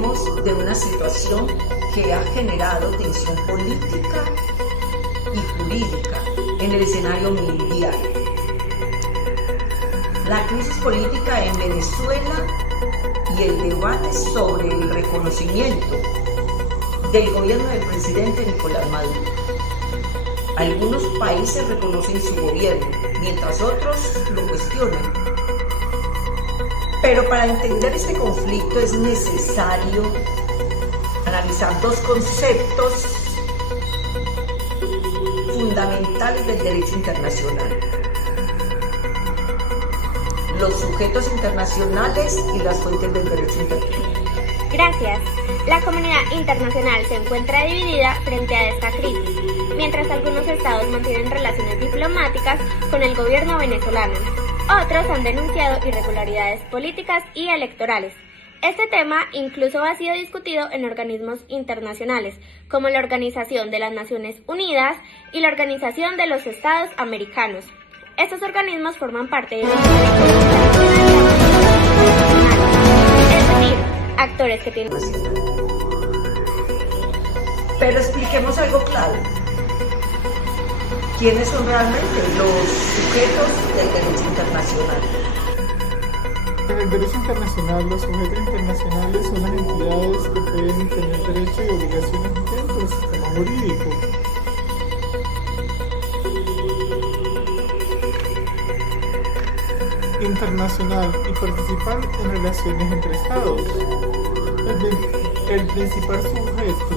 hablemos de una situación que ha generado tensión política y jurídica en el escenario mundial. La crisis política en Venezuela y el debate sobre el reconocimiento del gobierno del presidente Nicolás Maduro. Algunos países reconocen su gobierno, mientras otros lo cuestionan. Pero para entender este conflicto es necesario analizar dos conceptos fundamentales del derecho internacional: los sujetos internacionales y las fuentes del derecho internacional. Gracias. La comunidad internacional se encuentra dividida frente a esta crisis, mientras algunos estados mantienen relaciones diplomáticas con el gobierno venezolano. Otros han denunciado irregularidades políticas y electorales. Este tema incluso ha sido discutido en organismos internacionales, como la Organización de las Naciones Unidas y la Organización de los Estados Americanos. Estos organismos forman parte de actores que tienen. Pero expliquemos algo claro. ¿Quiénes son realmente los sujetos del derecho internacional? En el derecho internacional, los sujetos internacionales son las entidades que pueden tener derechos y obligaciones dentro del sistema jurídico. Internacional y participar en relaciones entre estados. El principal sujeto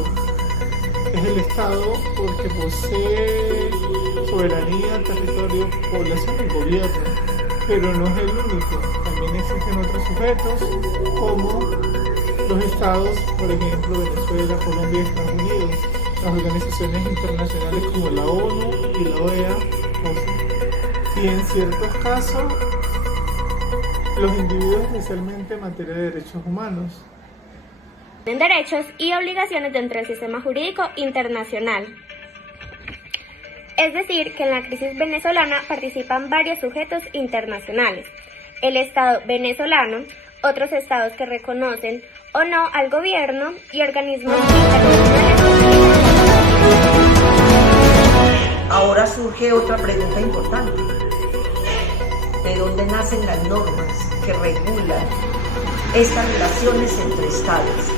es el Estado porque posee soberanía, territorio, población y gobierno, pero no es el único. También existen otros sujetos como los estados, por ejemplo, Venezuela, Colombia y Estados Unidos, las organizaciones internacionales como la ONU y la OEA, y en ciertos casos los individuos, especialmente en materia de derechos humanos. En derechos y obligaciones dentro del sistema jurídico internacional. Es decir, que en la crisis venezolana participan varios sujetos internacionales: el Estado venezolano, otros estados que reconocen o no al gobierno y organismos internacionales. Ahora surge otra pregunta importante: ¿de dónde nacen las normas que regulan estas relaciones entre estados?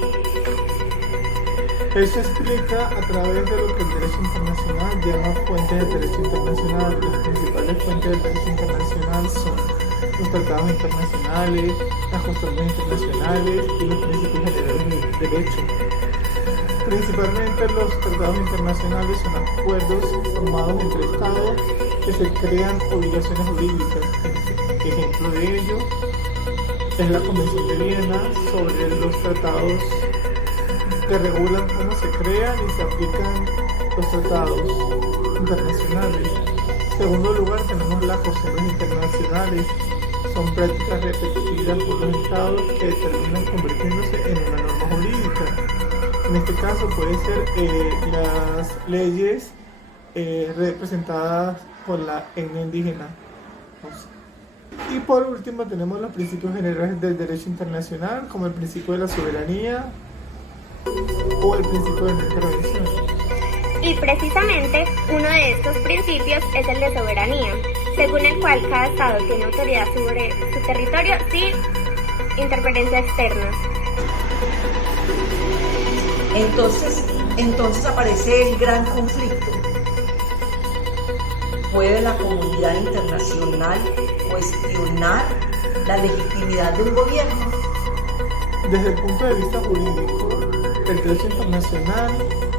Eso explica a través de lo que el derecho internacional llama fuentes del derecho internacional. Las principales fuentes del derecho internacional son los tratados internacionales, las costumbres internacionales y los principios generales del derecho. Principalmente los tratados internacionales son acuerdos formados entre estados que se crean obligaciones jurídicas. Ejemplo de ello es la Convención de Viena sobre los tratados que regulan cómo se crean y se aplican los tratados internacionales. En segundo lugar, tenemos las costumbres internacionales. Son prácticas repetidas por los estados que terminan convirtiéndose en una norma jurídica. En este caso puede ser las leyes representadas por la etnia indígena. Y por último tenemos los principios generales del derecho internacional, como el principio de la soberanía o el principio de no intervención. Y precisamente uno de estos principios es el de soberanía, según el cual cada estado tiene autoridad sobre su territorio sin interferencia externa. Entonces aparece el gran conflicto. ¿Puede la comunidad internacional cuestionar la legitimidad de un gobierno? Desde el punto de vista jurídico, el derecho internacional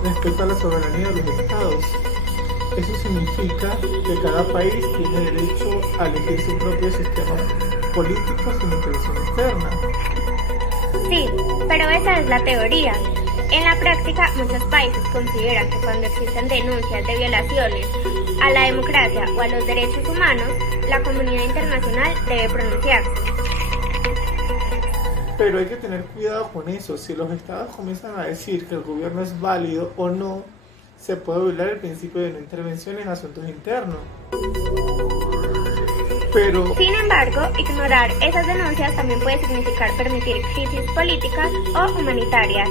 respeta la soberanía de los estados. Eso significa que cada país tiene derecho a elegir su propio sistema político sin intervención externa. Sí, pero esa es la teoría. En la práctica, muchos países consideran que cuando existen denuncias de violaciones a la democracia o a los derechos humanos, la comunidad internacional debe pronunciarse. Pero hay que tener cuidado con eso. Si los estados comienzan a decir que el gobierno es válido o no, se puede violar el principio de no intervención en asuntos internos. pero Sin embargo, ignorar esas denuncias también puede significar permitir crisis políticas o humanitarias.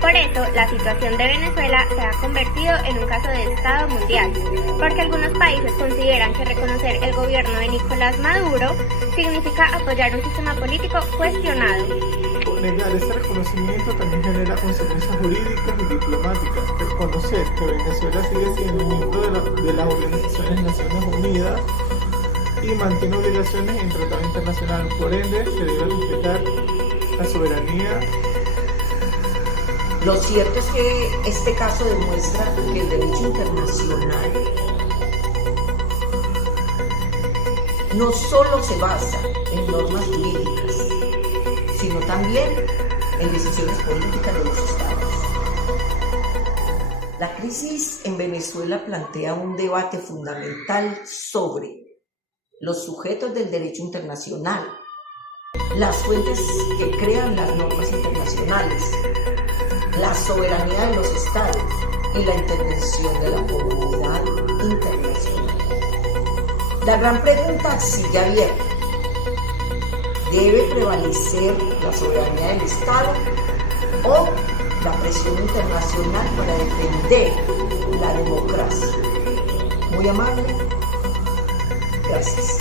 Por eso, la situación de Venezuela se ha convertido en un caso de Estado mundial, porque algunos países consideran que reconocer el gobierno de Nicolás Maduro significa apoyar un sistema político cuestionado. negar ese reconocimiento también genera consecuencias jurídicas y diplomáticas. Reconocer que Venezuela sigue siendo miembro de las organizaciones Naciones Unidas y mantiene obligaciones en tratado internacional. Por ende, se debe respetar la soberanía. Lo cierto es que este caso demuestra que el derecho internacional no solo se basa en normas jurídicas, sino también en decisiones políticas de los estados. La crisis en Venezuela plantea un debate fundamental sobre los sujetos del derecho internacional, las fuentes que crean las normas internacionales, la soberanía de los estados y la intervención de la comunidad internacional. La gran pregunta sigue abierta. ¿Debe prevalecer la soberanía del Estado o la presión internacional para defender la democracia? Muy amable. Gracias.